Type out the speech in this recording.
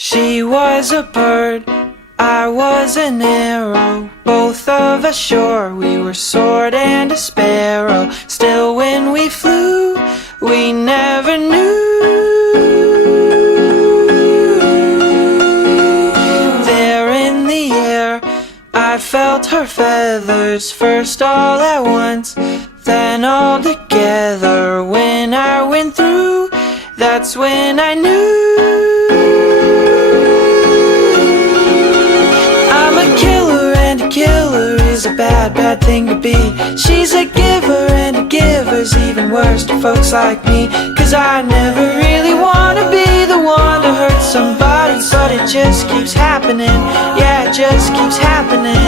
She was a bird, I was an arrow, both of us sure we were sword and a sparrow. Still when we flew, we never knew. There in the air, I felt her feathers, first all at once, then all together. When I went through, that's when I knew. Killer is a bad, bad thing to be. She's a giver and a giver's even worse to folks like me. Cause I never really wanna be the one to hurt somebody, but it just keeps happening. Yeah, it just keeps happening.